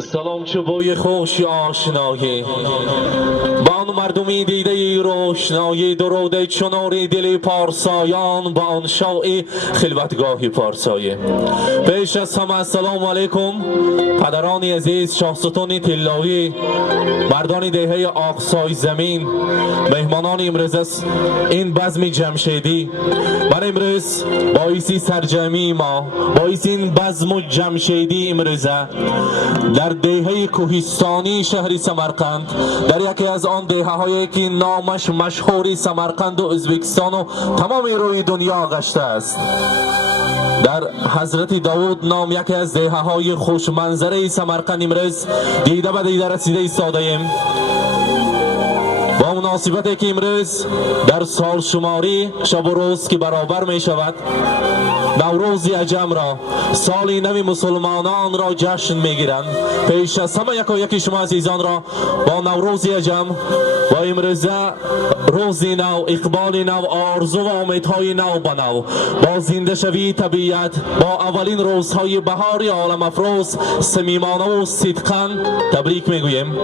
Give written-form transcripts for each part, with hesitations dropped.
سلام چو بوی خوش آشنایی با آن مردمی دیده روشنایی درود چنوری دلی پارسایان با آن شوی خلوتگاهی پارسایی. پیش از همه السلام علیکم پدران عزیز، شاهستان طلایی، مردان دهه آقسای زمین، مهمانان امروز است این بزم جمشیدی. من امروز باعث سرجمی ما باعث این بزم جمشیدی امروز در دهه کوهستانی شهر سمرقند، در یکی از آن دهه هایی که نامش مشهوری سمرقند و ازبکستان و تمام روی دنیا گشته است، در حضرت داود نام یکی از دهه های خوش منظره سمرقند امروز دیده به دیده رسیده ایستاده ایم. با مناسبتی که امروز در سال شماری شب و روز که برابر می شود، نوروز عجم را، سال نو مسلمانان را جشن میگیرند. پیش از همه یکی شما عزیزان را با نوروز عجم و امروزه روز نو، اقبال نو، آرزو و امیدهای نو به نو، با زنده شوی طبیعت، با اولین روزهای بهاری عالم افروز صمیمانه و صدقاً تبریک میگوییم.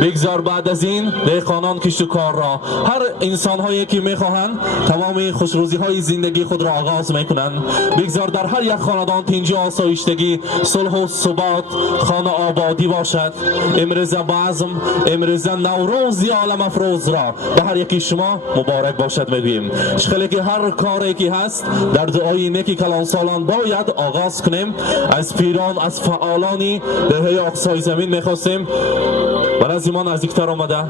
بگذار بعد از این دهقانان کشت و کار را، هر انسان هایی که میخواهند تمام خوشروزی های زندگی خود را آغاز میکنند، بگذار در هر یک خاندان تنجی آسایشتگی، صلح و ثبات، خانه آبادی باشد. امروز بزم، امروز نوروز عالم افروز را به هر یکی شما مبارک باشد میگوییم. شخلی که هر کاری که هست در دعای نیکی کلان سالان باید آغاز کنیم. از پیران، از فعالانی دهه آقسای زمین میخواستیم و از ایمان نزدیکتر آمده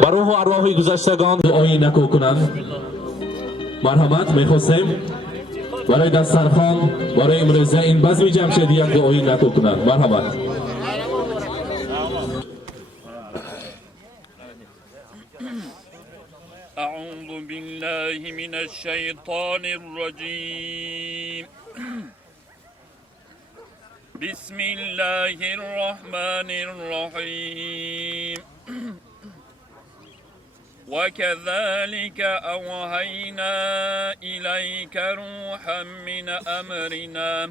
بر روح و ارواح گذشتگان دعای نکو کنند. مرحمت میخواستیم برای دسترخوان برای امروزه این بزم جمشیدی یک دعایی نکو کنند. مرحمت. اعوذ بالله من الشیطان الرجیم. بسم الله الرحمن الرحیم. وكذلك أوحينا إليك روحا من أمرنا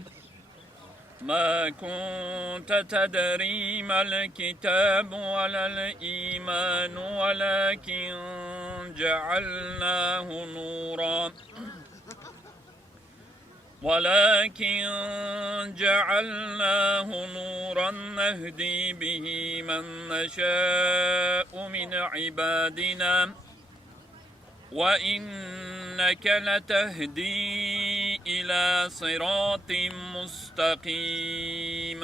ما كنت تدري ما الكتاب ولا الإيمان ولكن جعلناه نورا نهدي به من نشاء من عبادنا وإنك لتهدي إلى صراط مستقيم.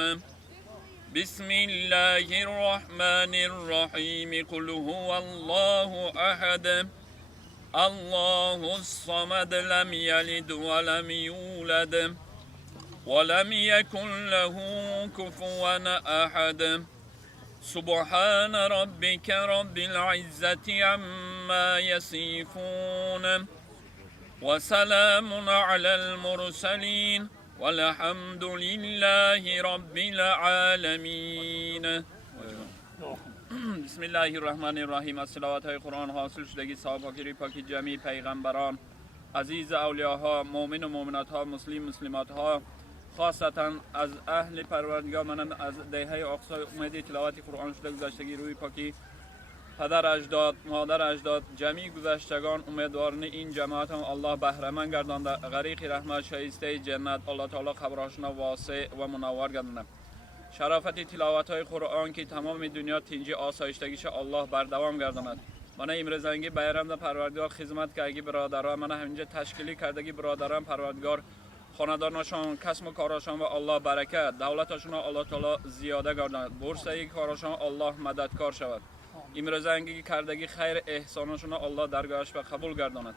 بسم الله الرحمن الرحيم. قل هو الله أحد الله الصمد لم يلد ولم يولد ولم يكن له كفوا أحد. سبحان ربك رب العزة عما يصفون وسلام على المرسلين والحمد لله رب العالمين. بسم الله الرحمن الرحیم. از تلاوت های قرآن حاصل شدگی ثواب پاکی جمعی پیغمبران، عزیز اولیاها، مؤمن و مؤمنات ها، مسلمات ها، خاصتا از اهل پروردگار منم از دهه اقصای اومدی تلاوت قرآن شده گذشتگی روی پاکی پدر اجداد، مادر اجداد، جمعی گذشتگان، امیدواران این جماعت هم الله بهره‌مند گردانده، غریق رحمت شایسته جنت الله تعالی قبرهاشون واسع و منور گردانده. شرافت تلاوت های قرآن که تمام دنیا تنجی آسایشتگیش الله بردوام گرداند. من امروزنگی بیرم پروردگار خدمت کردگی برادران، من همینجا تشکیلی کردگی برادران پروردگار، خاندانشان، کسب و کارشان و الله برکت، دولتشان الله تعالی زیاده گرداند، بورسه کارشان الله مددکار شود. امروزنگی کردگی خیر احسانشان الله درگاهش و قبول گرداند.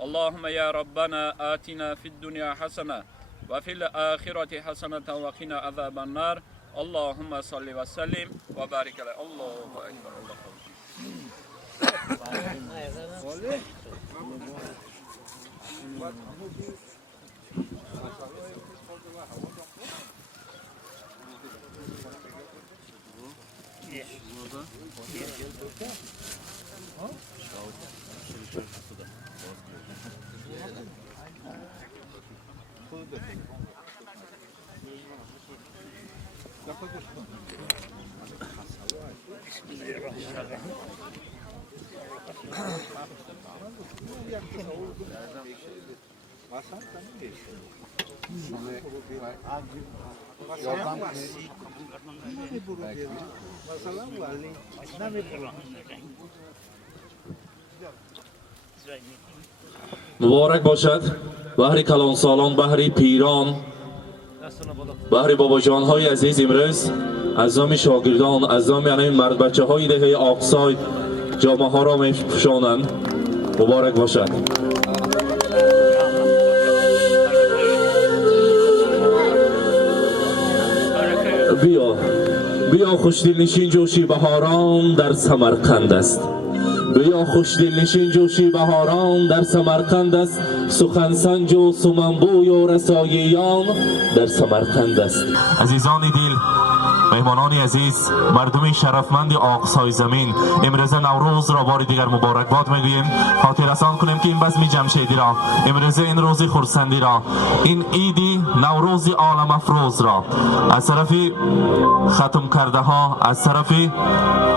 اللهم یا ربنا آتنا فی الدنیا حسنه و فی الاخره حسنه و قنا عذاب النار. اللهم صل و سلم و بارک علی. الله اکبر. مبارک باشد بهر کلانسالان، بهر پیران، بهر باباجان های عزیز. امروز از نام شاگردان، از نام یعنی مرد بچه های دهه آقسای جامعه ها را می پوشانند. مبارک باشد. بیا خوشدل نشین جوشی بهاران در سمرقند است. بیا خوشدل نشین جوشی بهاران در سمرقند است. سخن سنج و سمنبوی و رساییان در سمرقند است. عزیزان دل، مهمانان عزیز، مردم شرفمند آقسای زمین، امروز نوروز را بار دیگر مبارکباد میگوییم. خاطر رسان کنیم که این بزم جمشیدی را، امروز این روز خرسندی را، این عیدی نوروز عالم افروز را از طرف ختم کرده ها، از طرف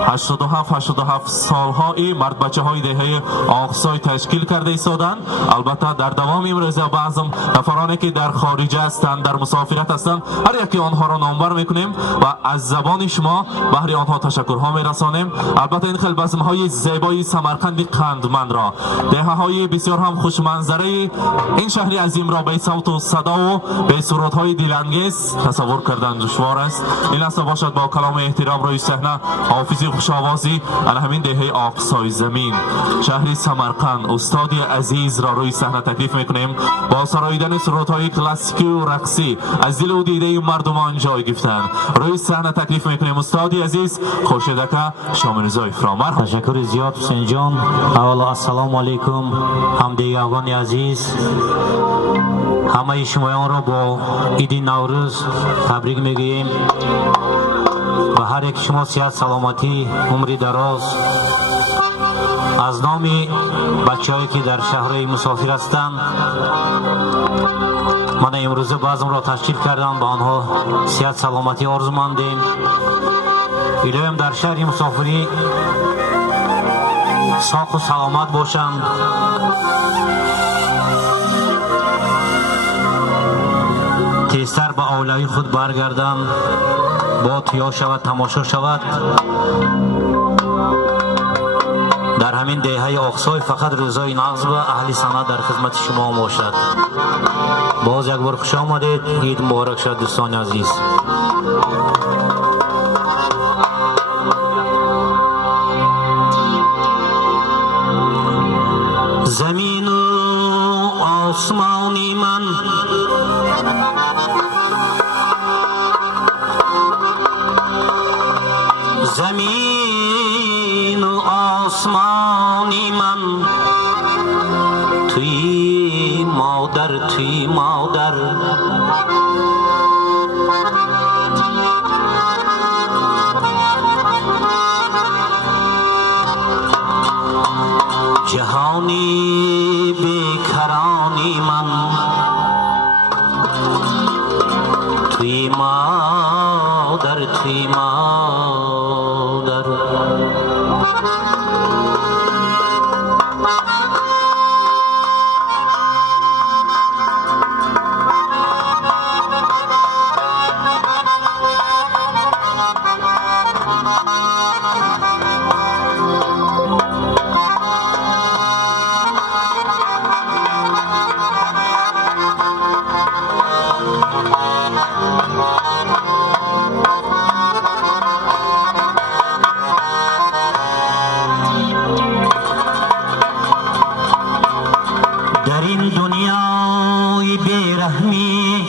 87 سالهای مرد بچه های دهه آقسای تشکیل کرده ایستادند. البته در دوام امروز بعض نفرانی که در خارج هستند، در مسافرت هستند، هر یکی آنها را نامبر میکنیم و از زبان شما بهر آنها تشکرها میرسانیم. البته این خیلی بزم های زیبای سمرقند قندمند را، دهه های بسیار هم خوش منظره این شهر عظیم را به صوت و صدا و به صورت های دلانگیز تصور کردن دشوار است. این است باشد با کلام احترام روی صحنه حافظ خوش آوازی ان همین دهه آقسای زمین شهر سمرقند استاد عزیز را روی صحنه تکلیف میکنیم با سراییدن صورت های کلاسیکی و رقصی از دل و دیده مردمان جای گرفتن. روی صحنه تکلیف میکنیم استاد عزیز خورشیدک شامرزا افرامر. تشکر زیاد حسین جان. اولا السلام علیکم همدیگان عزیز، همه شمایان را با عید نوروز تبریک میگوییم و هر یک شما صحت سلامتی عمری دراز. از نام بچه‌هایی که در شهرهای مسافر هستند، من امروز بازم را تشکیل کردم، با آنها صحت سلامتی آرزو مندیم. الهیم در شهر مسافری ساق و سلامت باشند. تیزتر به اولوی خود برگردند، با تیا شود، تماشا شود. در همین دهه آقسای فقط روزای نغز و اهل سنت در خدمت شما باشد. باز یک بار خوش آمدید. عید مبارک شد دوستان عزیز. زمین و آسمانی من زمین و آسمانی من توی مادر، توی مادر. جهانی بیکرانی من توی مادر، توی مادر. در این دنیای بیرحمی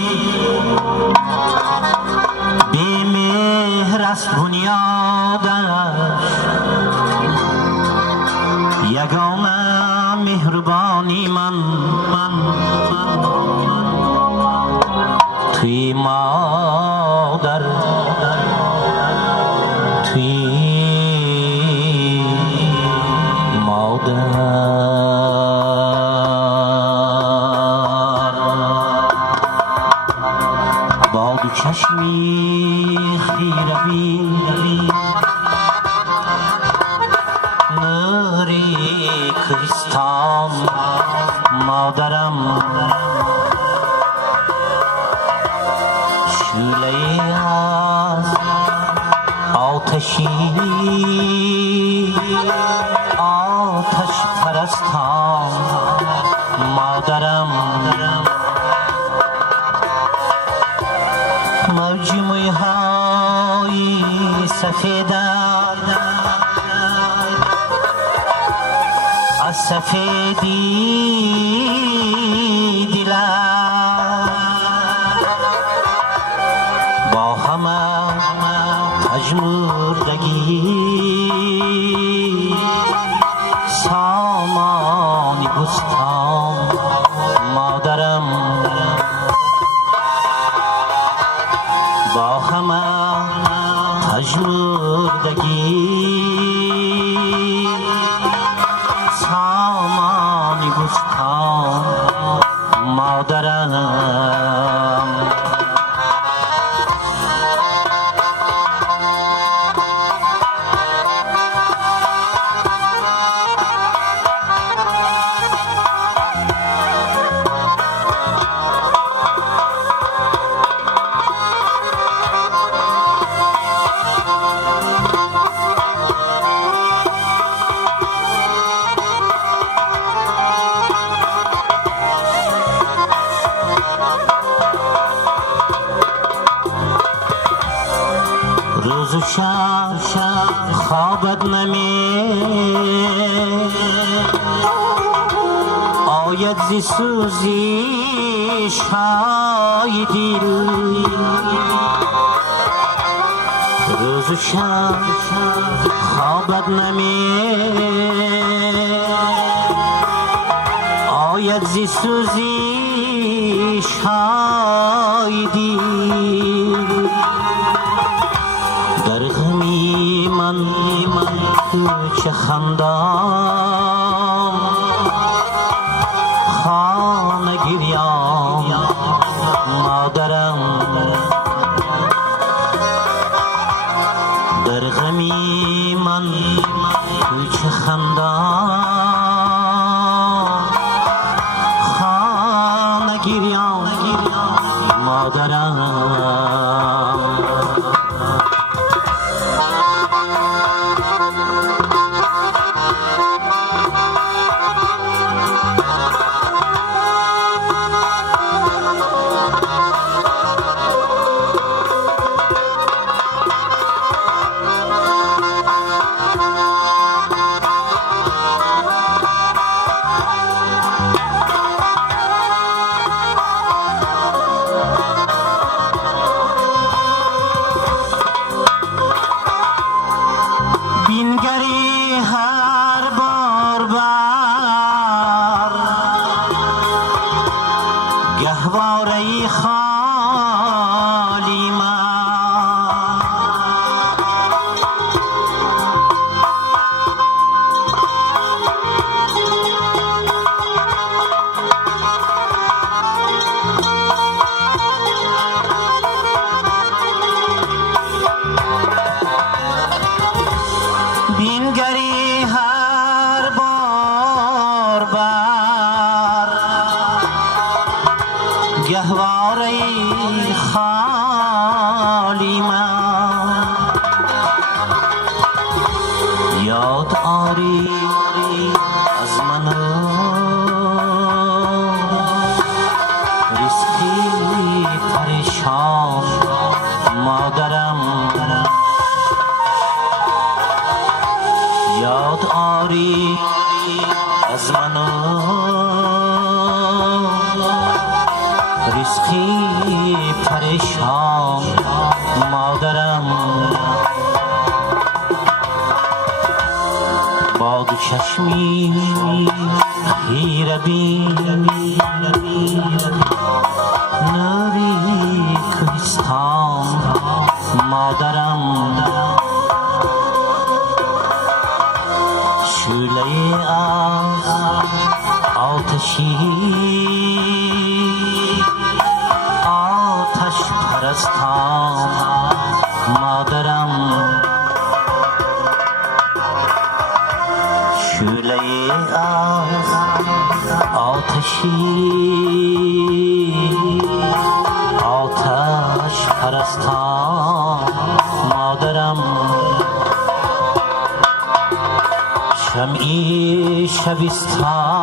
بی مهر است بنیادش، یگانه مهربانی من توی مادر، توی مادر. باد چشمی خیره بی نوری کریستان مادرم شعله از آتشی آتش پرستان مادرم مجموعه های سفیدم از سفیدی دلم با همه پژمردگی سامان بستان مادرم با همه پژمردگی سامان بستان مادرم روز و شب خوابت نمی آید زی سوزش های دل روز و شب خوابت نمی آید زی سوزش های دل در غمی من کوچه خندم خانه گریام مادرم در غمی من کوچه خندم خانه گریام مادرم بینگری هر بار بر گهواره خالی من بینگری هر بار بر گهواره خالی من یاد آری از من رزقی پریشان مادرم یاد آری از من رزقی پریشان مادرم با دو چشمی خیره بین نوری کریستان مادرم شعله از آتشی آتش پرستان آتش پرستان مادرم شمعی شبستان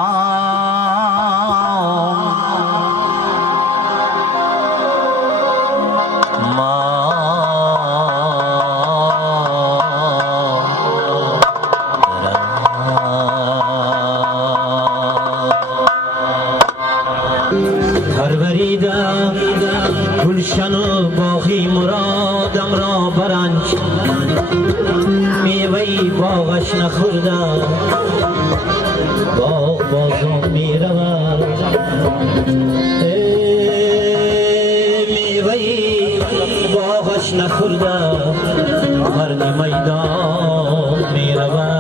پروریدم گلشن و باغی مرادم را برنج میوهی باغش نخوردم باغ بازم میرود میوهی باغش نخوردم مرد میدان میرود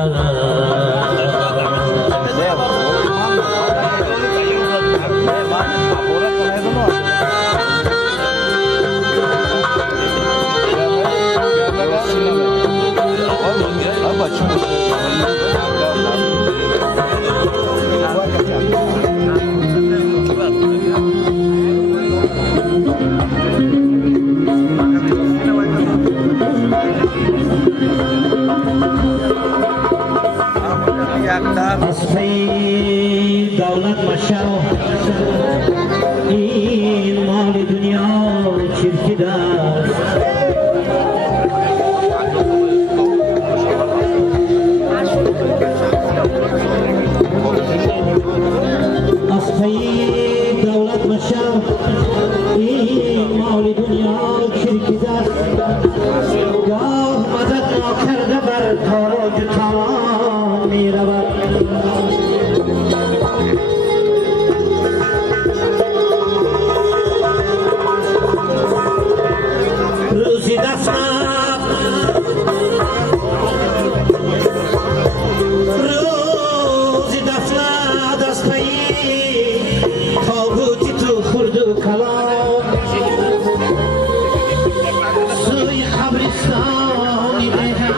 اسبی دولت مشو این مال دنیا چرکی دست اسبی دولت مشو این مال دنیا چرکی دست گاه مدد ناکرده بر تاراج تمام می رود روزی دفنم روزی دفنم دست پایی تابوتی تو خورد و کلام سوی قبرستانی بهر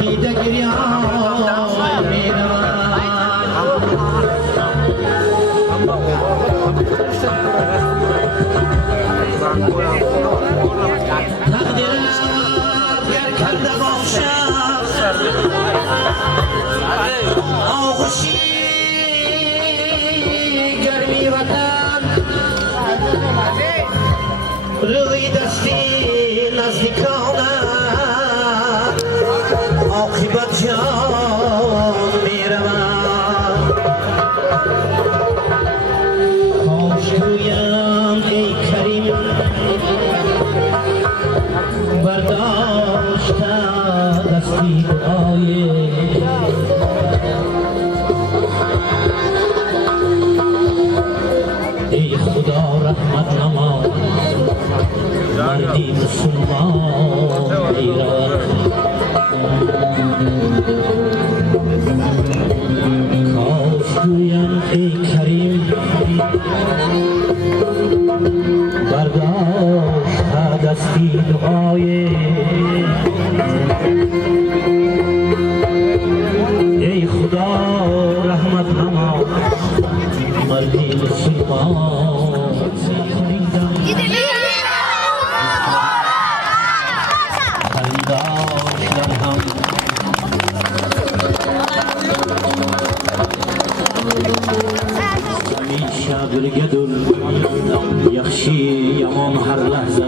دیده گریان میرم تقدیرم گر کرده باشم آغوشی گرمی وطن روی دستی نزدیکانم عاقبت جان میروم کاش گویم ای کریم برداشته دستی دعای ای خدا رحمت نما مردی مسلمان میرود کاش گویم ای کریم برداشته دستی دعای ای خدا رحمت نما مردی مسلمان خریداشتم هم همیشه برگدل یخشی یمان هر لحظه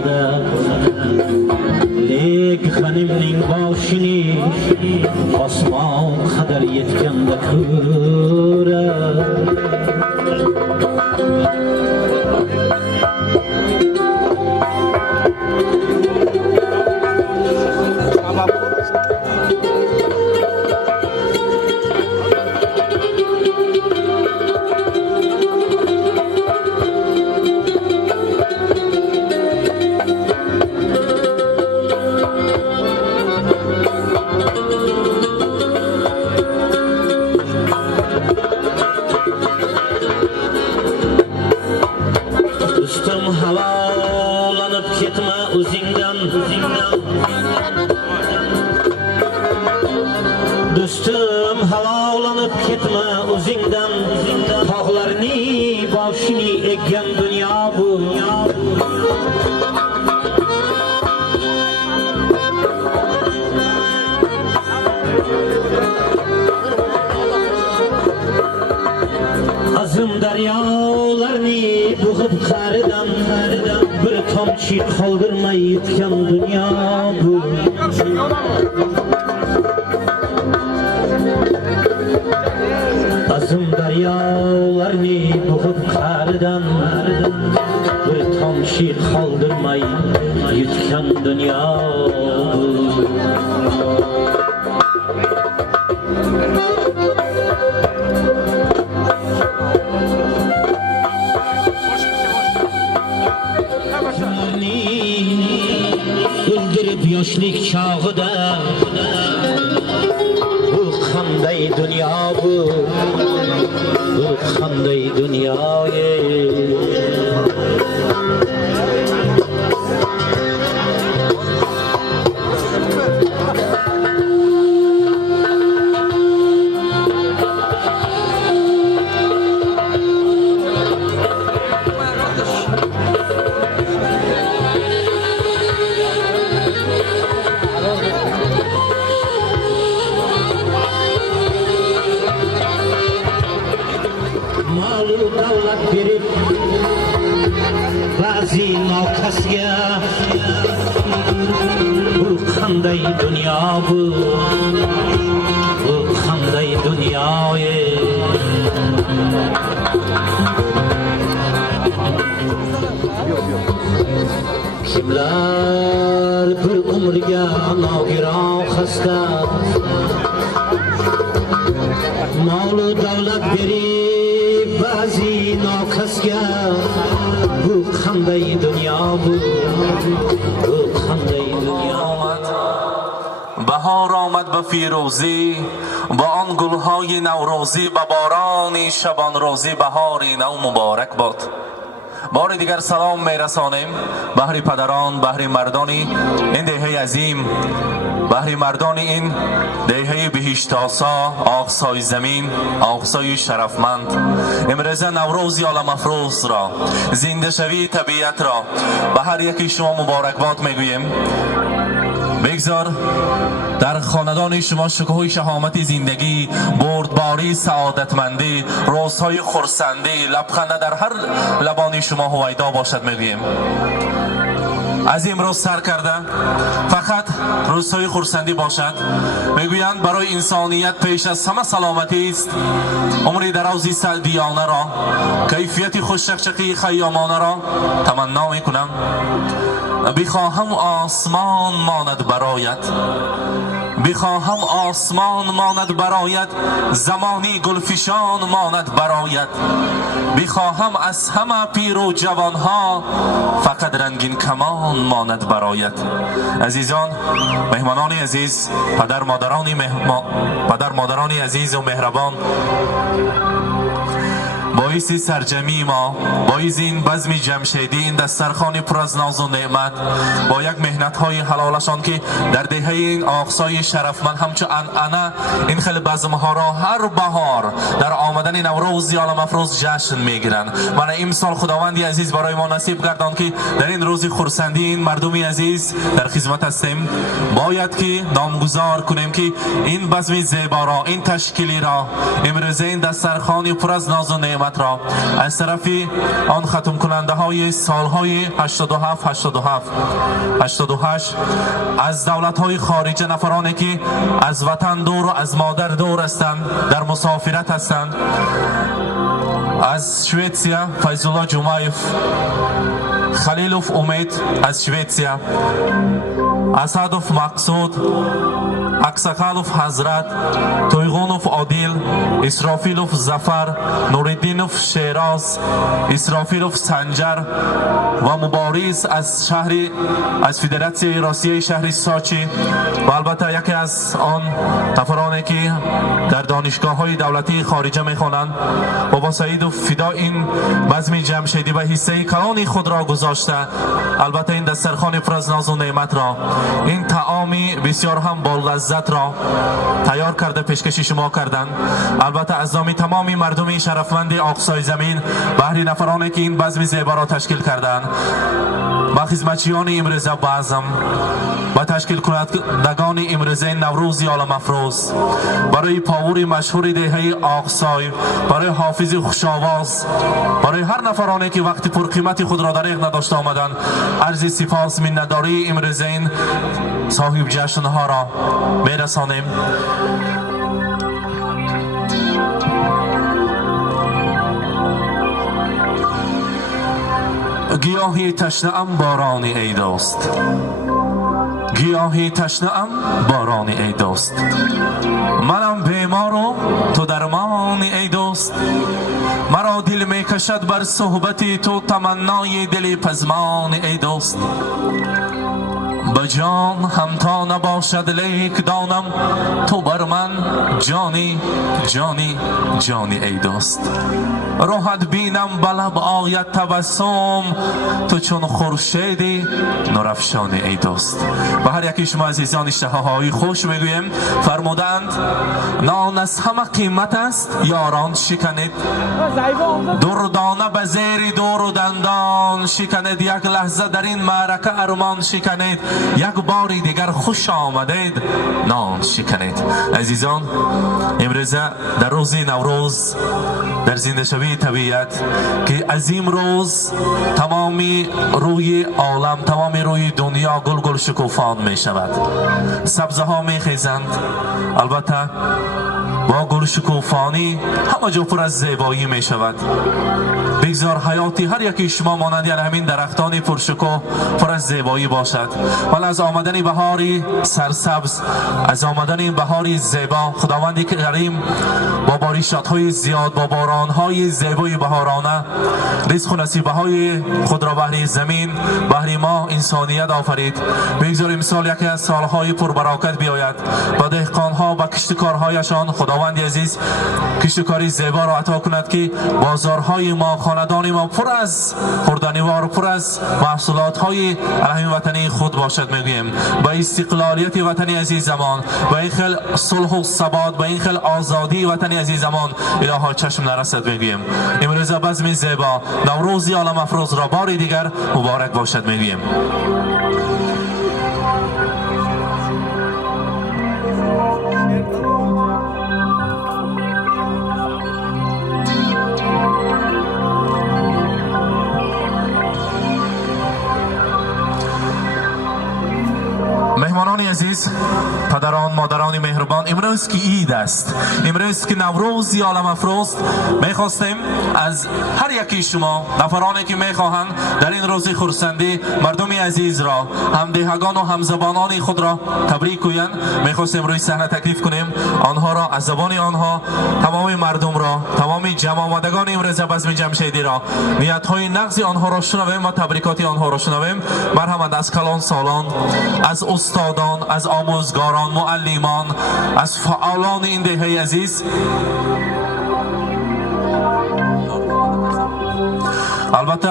لیک خنمنین باشنی آسمان خدر یتکنده کوره Dostum havalanıp gitme uzingdan tağlarını Azım daryolarni bo'g'ib qaridan bir tomchi qoldirmay yutgan dunyo bu. Azım daryolarni bo'g'ib qaridan bir tomchi qoldirmay yutgan dunyo bu. Öldürüp yoshlik chog'ida bu qanday dunyo bu qanday dunyo malu davlat berib ba'zi nokasga bu qanday dunyo bu qanday dunyo kimlar bir umrga nogiron xasta malu davlat berib ba'zi nokasga bu qanday dunyo bu qanday dunyo بهار آمد به فیروزی با آن گلهای نوروزی به باران شبان روزی بهاری نو مبارک باد. بار دیگر سلام میرسانیم بهر پدران بهر مردانی این دهه عظیم بهر مردان این دهه بهشت آسا آقسای زمین آقسای شرفمند امروز نوروز عالم افروز را زنده شوی طبیعت را به هر یکی شما مبارکباد میگوییم. بگذار در خاندان شما شکوه شهامت زندگی بردباری سعادتمندی روزهای خرسندی لبخنده در هر لبان شما هویدا باشد میگوییم. از امروز سر کرده فقط روزهای خرسندی باشد. میگویند برای انسانیت پیش از همه سلامتی است. عمری درازی سعدیانه را کیفیت خوشچقچقی خیامانه را تمنا میکنم. بخواهم آسمان ماند برایت بخواهم آسمان ماند برایت زمانی گلفشان ماند برایت بخواهم از همه پیر و جوانها فقط رنگین کمان ماند برایت. عزیزان مهمانان عزیز پدر مادران عزیز و مهربان باعث سرجمی ما باعث این بزم جمشیدی این دسترخوان پر از ناز و نعمت با یک مهنت های حلالشان که در دهه این آقسای شرفمند همچون انعنه این خیلی بزم ها را هر بهار در آمدن نوروز عالم افروز جشن میگیرند. من امسال خداوندی عزیز برای ما نصیب گرداند که در این روز خرسندی این مردمی عزیز در خدمت هستیم. باید که نامگذار کنیم که این بزم زیبا را این تشکیلی را امروز این دسترخوان پر از ناز و نعمت را از طرف آن ختم کننده های سالهای 87 88 از دولت های خارجی نفرانی که از وطن دور و از مادر دور هستند در مسافرت هستند. از شویتسیا فیض‌الله جمایف خلیلوف امید از شویتسیا اسدوف مقصود اکساکالوف حضرت تویغونوف عادل اسرافیلوف ظفر نوردینوف شیراز اسرافیلوف سنجر و مبارز از فدراسیون روسیه شهر سوچی و البته یکی از آن نفرانی که در دانشگاه های دولتی خارجه میخوانند بابا سعید و فدا این بزم جمشیدی و حصه کلان خود را گذاشته. البته این دسترخوان پر از ناز و نعمت را این طعامی بسیار هم با لذت لذت را تیار کرده پیشکش شما کردند. البته از نام تمامی مردم شرفمند اقصای زمین بهر نفرانی که این بزم زیبا را تشکیل کردند، با خدمتچیان امروزه بزم، با تشکیل کنندگان امروزه نوروز عالم افروز، برای پاور مشهور دهه اقصای، برای حافظ خوشاواز، برای هر نفرانی که وقت پرقیمت خود را دریغ نداشته آمدند، عرض سپاس منتداری امروزین صاحب جشن ها را میرسانیم. گیاهی تشنه‌ام باران ای دوست، گیاهی تشنه‌ام باران ای دوست، منم بیمار و تو درمان ای دوست، مرا دل میکشد بر صحبت تو تمنای دل پزمان ای دوست، به جان همتا نباشد لیک دانم تو بر من جانی جانی جانی ای دوست، روحت بینم به لب آید تبسم تو چون خورشیدی نورافشانی ای دوست. به هر یکی شما عزیزان اشتهاهای خوش میگویم. فرمودند نان از همه قیمت است یاران شکنید، دردانه به زیر دور و دندان شکنید، یک لحظه در این معرکه ارمان شکنید، یک باری دیگر خوش آمدید نان شکنید. عزیزان امروز در روز نوروز در زنده شوی طبیعت که عظیم روز تمامی روی عالم تمامی روی دنیا گل گل شکوفان می شود، سبزه ها می خیزند، البته با گل شکوفانی همه جا پر از زیبایی می شود. بگذار حیاتی هر یکی شما مانند همین درختان پرشکوه پر از زیبایی باشد. ولی از آمدن بهاری سرسبز، از آمدن این بهاری زیبا، خداوندی که کریم با بارشات‌های زیاد، با باران‌های زیبای بهارانه رزق و نصیبه‌های خود را بهر زمین بهر ما انسانیت آفرید. بگذار امسال یکی از سال‌های پربرکت بیاید با دهقان‌ها و کشتکارهایشان. خداوند عزیز کشتکاری زیبا را عطا کند که بازارهای ما، خاندان ما پر از خوردنیوار، پر از محصولات‌های الهی وطنی خود باشد. میگویم با استقلالیت وطنی عزیزمان، با این خیل صلح و ثبات، با این خیل آزادی وطنی عزیزمان الها چشم نرسد. میگویم امروز بزم زیبا نوروز عالم افروز را بار دیگر مبارک باشد. میگویم مهمانان عزیز، پدران، مادران مهربان، امروز که عید است، امروز که نوروز عالم افروز، میخواستیم از هر یکی شما نفرانی که میخواهند در این روز خرسندی مردم عزیز را، همدهگان و همزبانان خود را تبریک گویند. میخواستیم روی صحنه تکلیف کنیم آنها را، از زبان آنها تمام مردم را، تمام جمع آمدگان امروز بزم جمشیدی را، نیت های نغز آنها را شنویم و تبریکات آنها را شنویم. مرحمت از کلان سالان، از استادان، از آموزگاران، معلمان، از فعالان این دهه عزیز. البته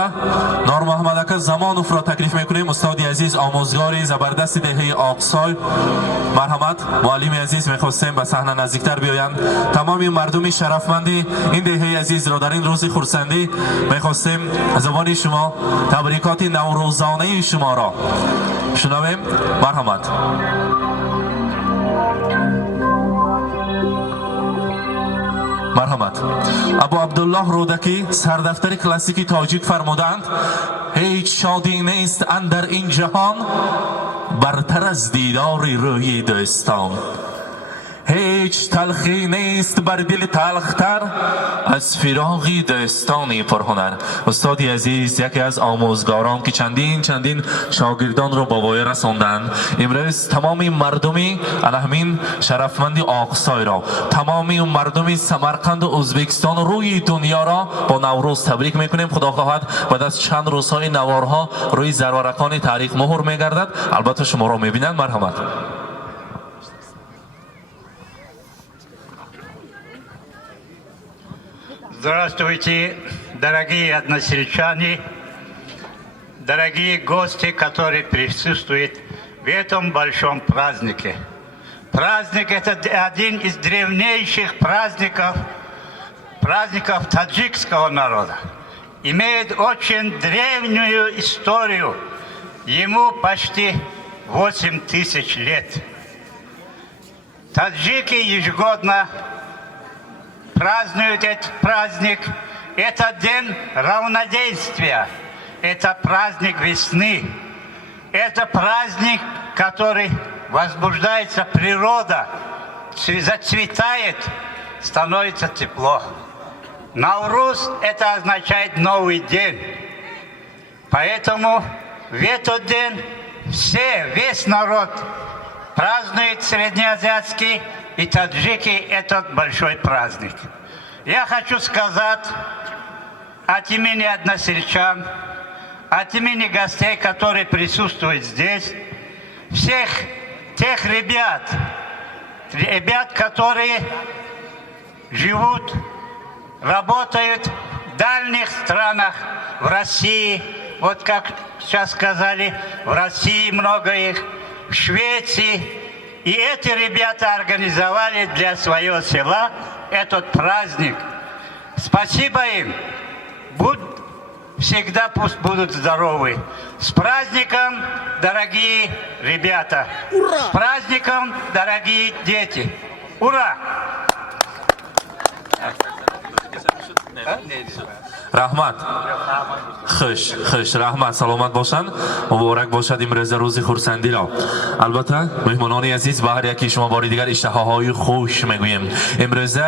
نور محمد اکا زمانوف را تکلیف میکنیم. استاد عزیز آموزگاری زبردست دهه اقصای، مرحمت معلم عزیز میخواستیم به صحنه نزدیکتر بیایند. تمامی مردم شرفمندی این دهه عزیز را در این روز خرسندی میخواستیم از زبان شما تبریکات نوروزانه شما را شنویم. مرحمت. مرحمت. ابو عبدالله رودکی سردفتر کلاسیکی تاجیک فرمودند هیچ شادی نیست اندر این جهان برتر از دیدار روی دوستان، هیچ تلخی نیست بر دل تلختر از فراقی دوستانی پرهنر. استاد عزیز یکی از آموزگاران که چندین شاگردان را با وی رساندند. امروز تمامی مردمی الهمین شرفمندی آقصای را، تمامی مردمی سمرقند و ازبکستان روی دنیا را با نوروز تبریک میکنیم. خدا خواهد بعد از چند روزهای نوارها روی زرورقان تاریخ مهر میگردد. البته شما را میبینند. مرحمت. Здравствуйте, дорогие односельчане, дорогие гости, которые присутствуют в этом большом празднике. Праздник это один из древнейших праздников таджикского народа. Имеет очень древнюю историю. Ему почти 8000 лет. Таджики ежегодно празднуют этот праздник. Это день равноденствия. Это праздник весны. Это праздник, который возбуждается природа, зацветает, становится тепло. Навруз – это означает новый день. Поэтому в этот день весь народ празднует среднеазиатский, и таджики этот большой праздник. Я хочу сказать от имени односельчан, от имени гостей, которые присутствуют здесь, всех тех ребят, которые живут, работают в дальних странах, в России, вот как сейчас сказали, в России много их, в Швеции. И эти ребята организовали для своего села этот праздник. Спасибо им. Всегда пусть будут здоровы. С праздником, дорогие ребята! Ура! С праздником, дорогие дети! Ура! رحمت خوش رحمت سلامت باشن مبارک باشد امروز روز خورسندی را. البته مهمانان عزیز به هر یکی شما باری دیگر اشتهاهای خوش میگویم. امروز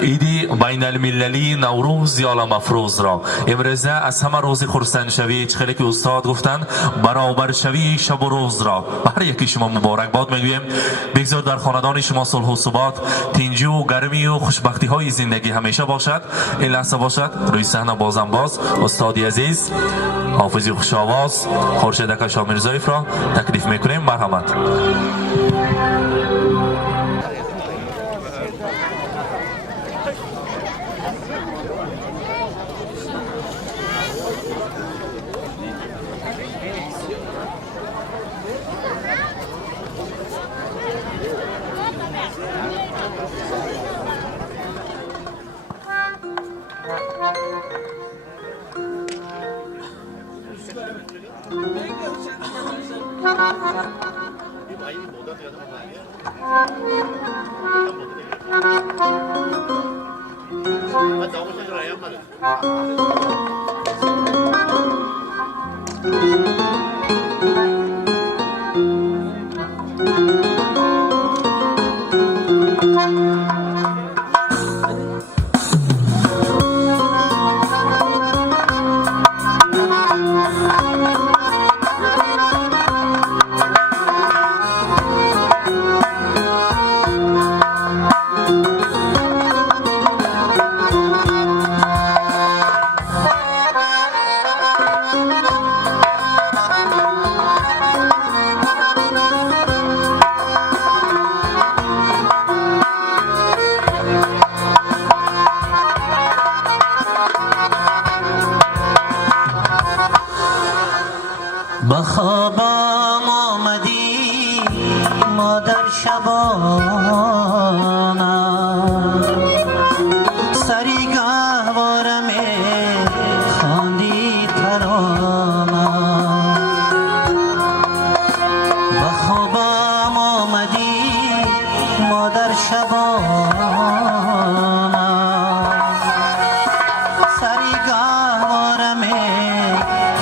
عیدی بین المللی نوروز یا مفروز را امروز از همه روز خورسند شوی خیلی که استاد گفتن برابر شوی شب و روز را به هر یکی شما مبارک باد میگویم. بگذار در خاندان شما صلح و ثبات، تنجی و گرمی و خوشبختی های زندگی همیشه باشد. این لحظه باشد روی صحنه بازم باز استادی عزیز حافظی خوشاواز خورشید کشا میرزایف را تکلیف میکنیم. مرحمت. بخوابم آمدی مادر شبانم سری گهوارم خواندی ترانم بخوابم آمدی مادر شبانم سری گهوارم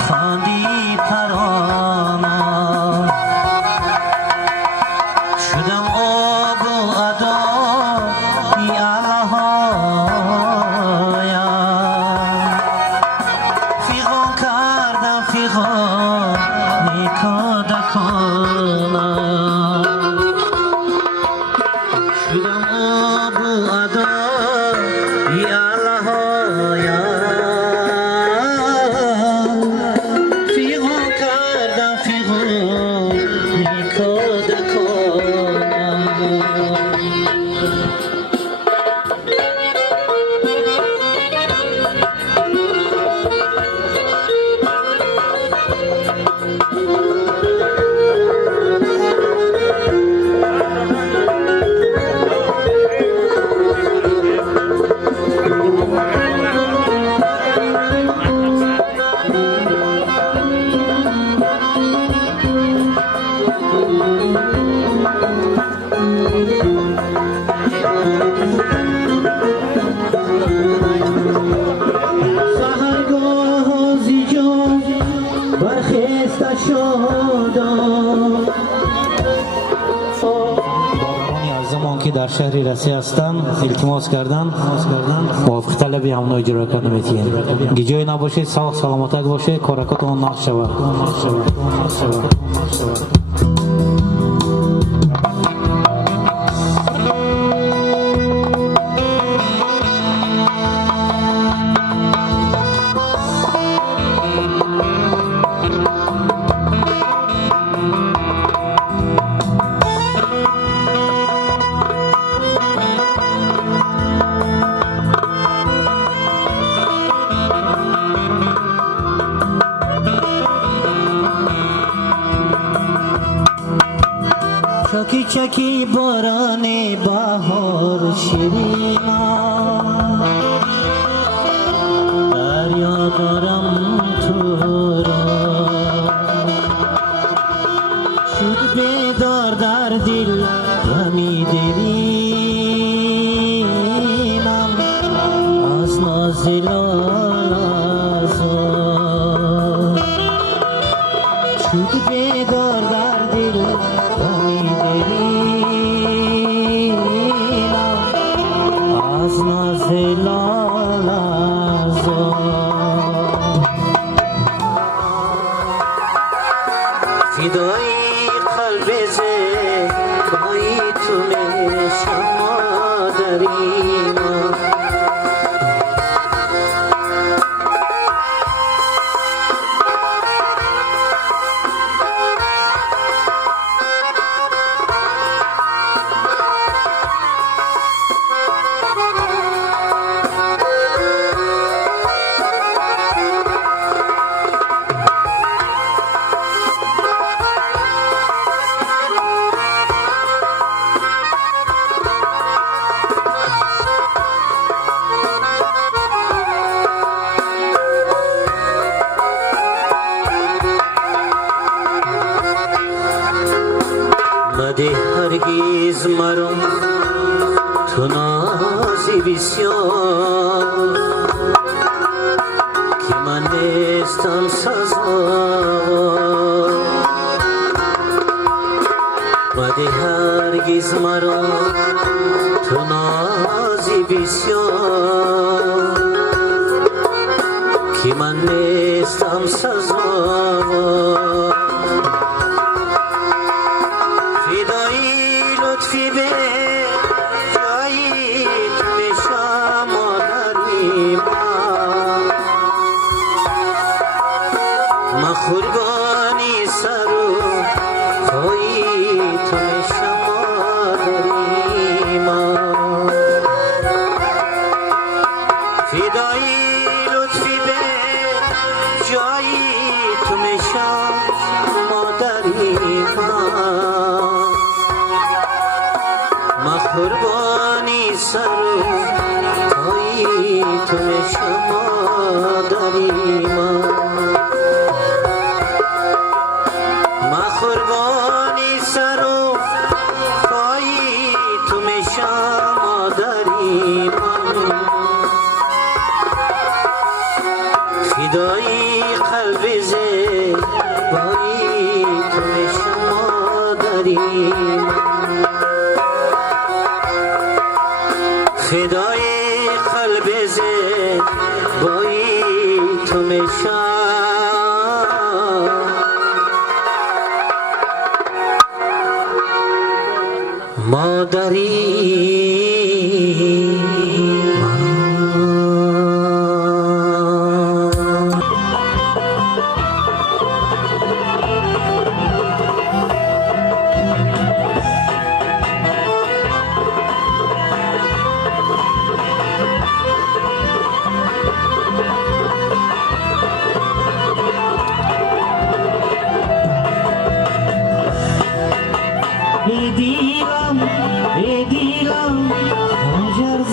خواندی ترانم شدم آب و ادا یا الهایم فیغان کردم فیغان نیکاده کنم شدم آب و ادا یا الهایم خسته شدم بارانی از زمان که در شهر رسی هستند التماس کردن موافق طلبی همنا اجرا کردن میتین گیجای نباشه ساق سلامتک باشه کارکاتون نقش شود چکی چکی باران بهار شیرینا دریا دارم تو را شد بیدار در دل غمی دلینم از ناز لالازار شد بیدار در دل غمی دلینم از ناز لالازار فدای قلب زیبای تو میشم مادرینا مده هرگیز مرا تو نازی بسیار که من نیستم سزاوار مده هرگیز مرا تو نازی بسیار که من نیستم سزاوار فدایی لطفی به جایی تو میشم مادری ما قربانی سر و پایی تو میشم مادری ما فدایی لطفی به جایی تو میشم مادری ما قربانی سر پایی تو میشم مادری ما قربانی سر و پایی تو میشم مادری من فدایی قلب زیبایی تو میشم مادری من فدای قلب زیبایی تو میشم مادری ای دیلم خنجر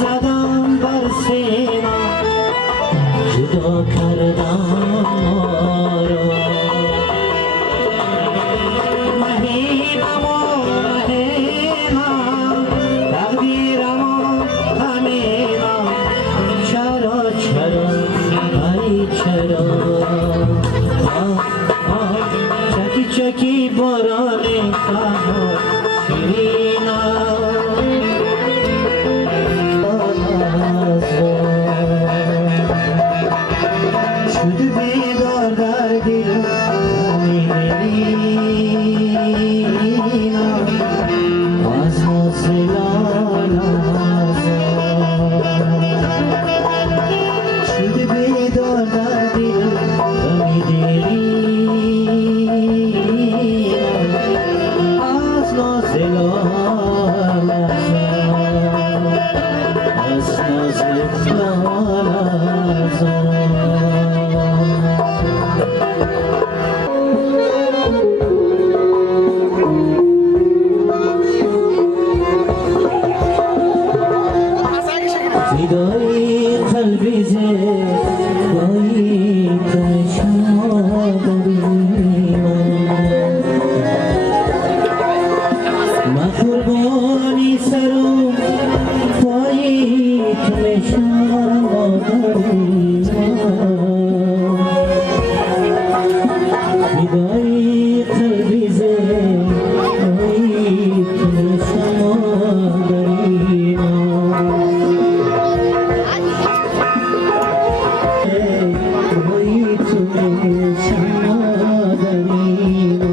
فدای قلبی زندگی تو شما داریم وای تو شما داریم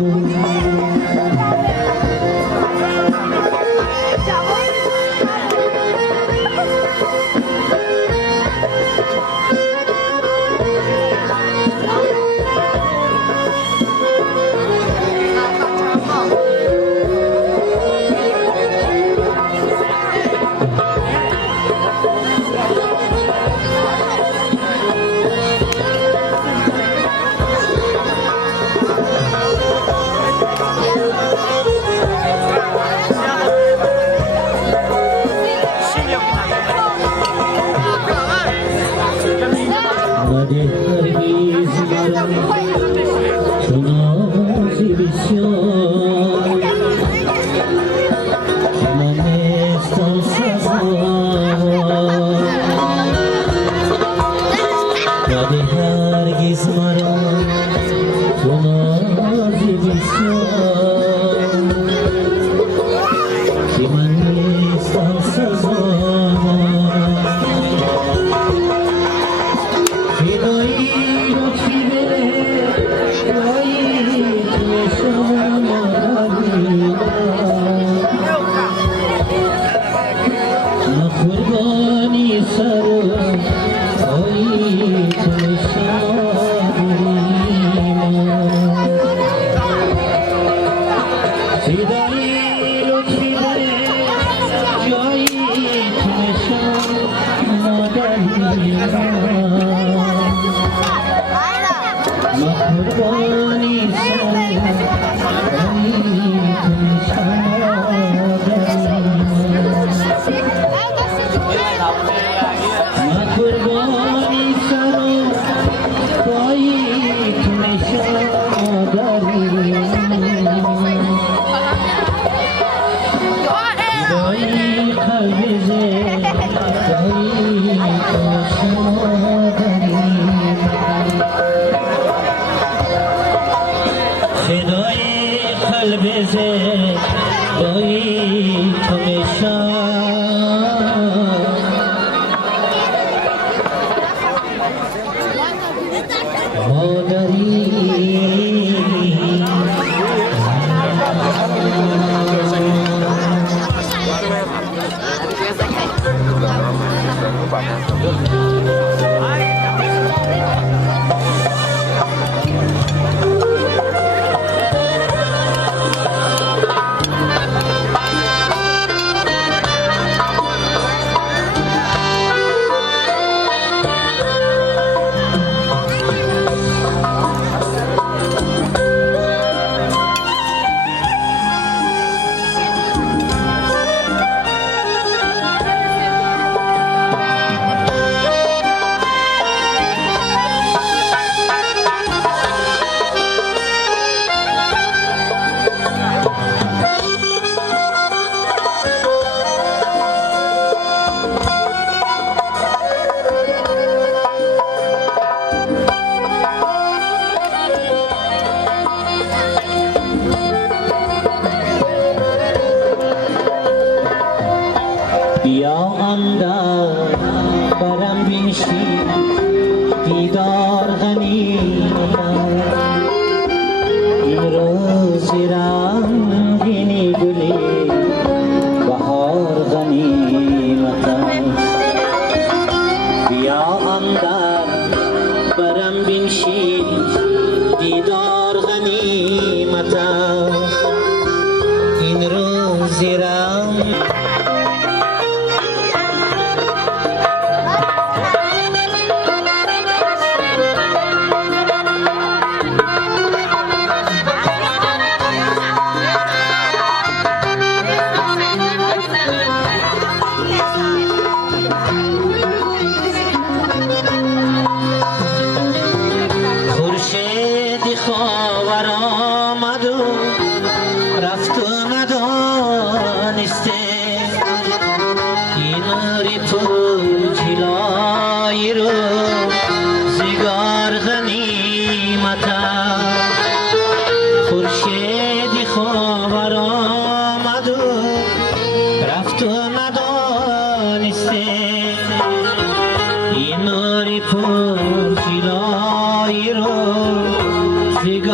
خورشید خاوران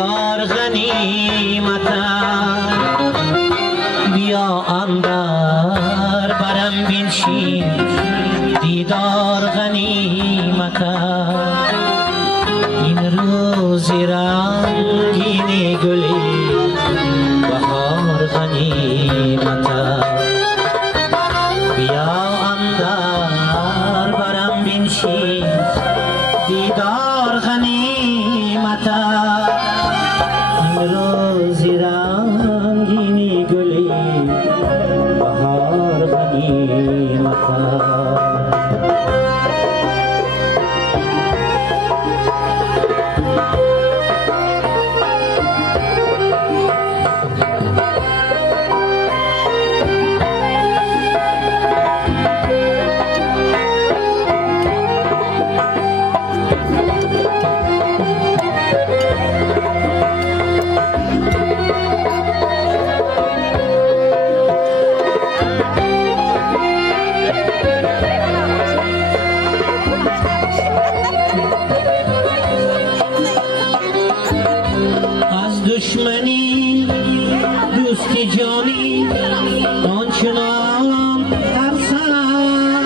دیدار غنیمت بیا اندر برم بنشین دیدار غنیمت این روز رنگین گلی بهار غنیمت بیا اندر برم بنشین دیدار غنیمت این روز رنگین گلی بهار غنیمت دشمنی دوست جانی آنچنان ترسم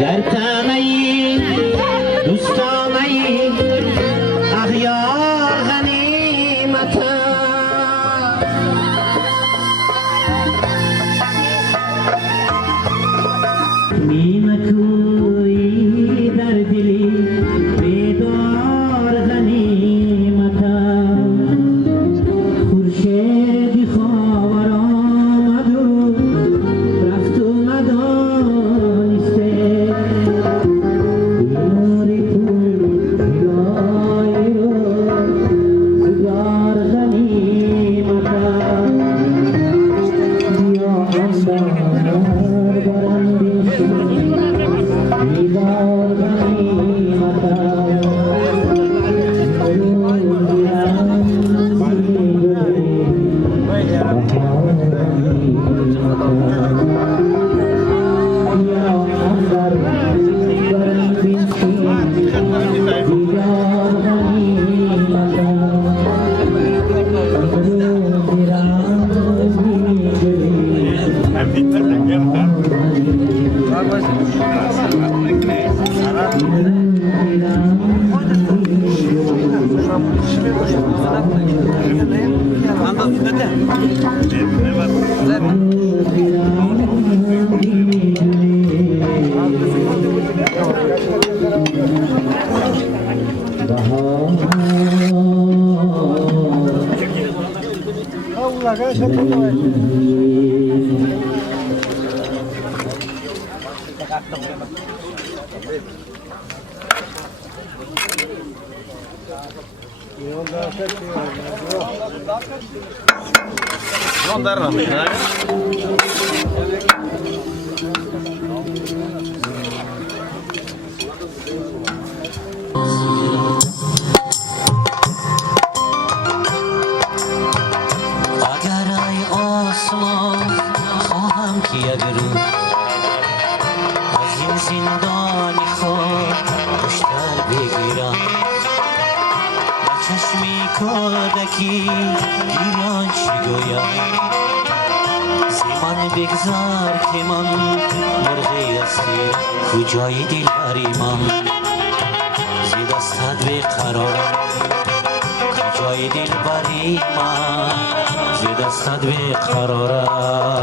در تنه دوستانه اغیار غنیمت نیمکوی در دلی بیدار غنیمت خورشید خاور آمد و رفت و ندانسته یاری پول هلای و زگار غنیمت بیا اندر برم بنشین دیدار غنیمت اگر ای آسمان خواهم که یک روز از این زندان خود بیشتر بگیرم با چشمی کودکی ایران چی گویم زمان بگذار که من مرغی اسیر کجای دلبری من زی دستت بقرارم کجای دلبری من زی دستت بقرارم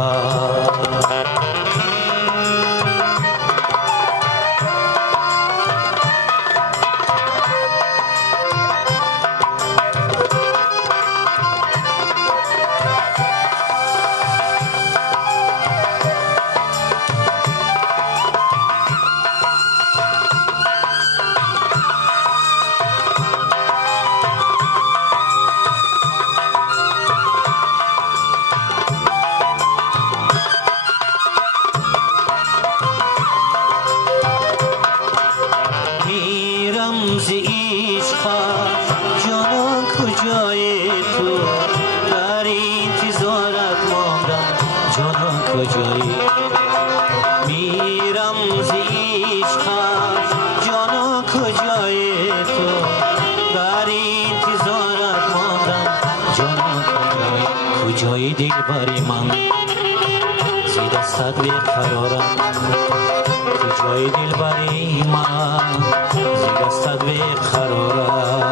کجای تو در انتظارت ماندم جانم کجایی میرم ز عشقم جانم کجای تو کجای دلبری من زی دستت بیقرارم کجای دلبری من زی دستت بیقرارم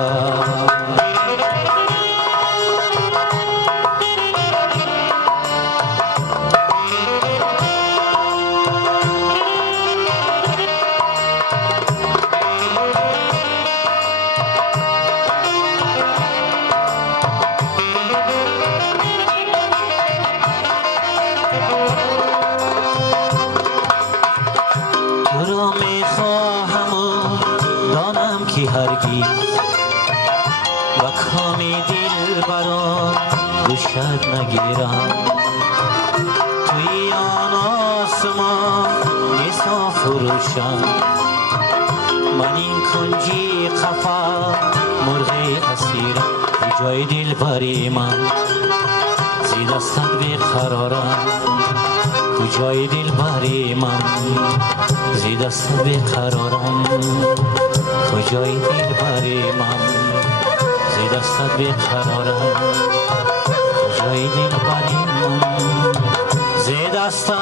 هرگیز و کام دل بران گوشت نگیرم توی آن آسمان نسا فروشم من این کنجی قفا مرغ اسیرم کجای دل بری من زی دستت بیقرارم کجای دل بری من زی دستت بیقرارم کجای دلبری من زی دستت بیقرارم کجای دلبری من زی دستت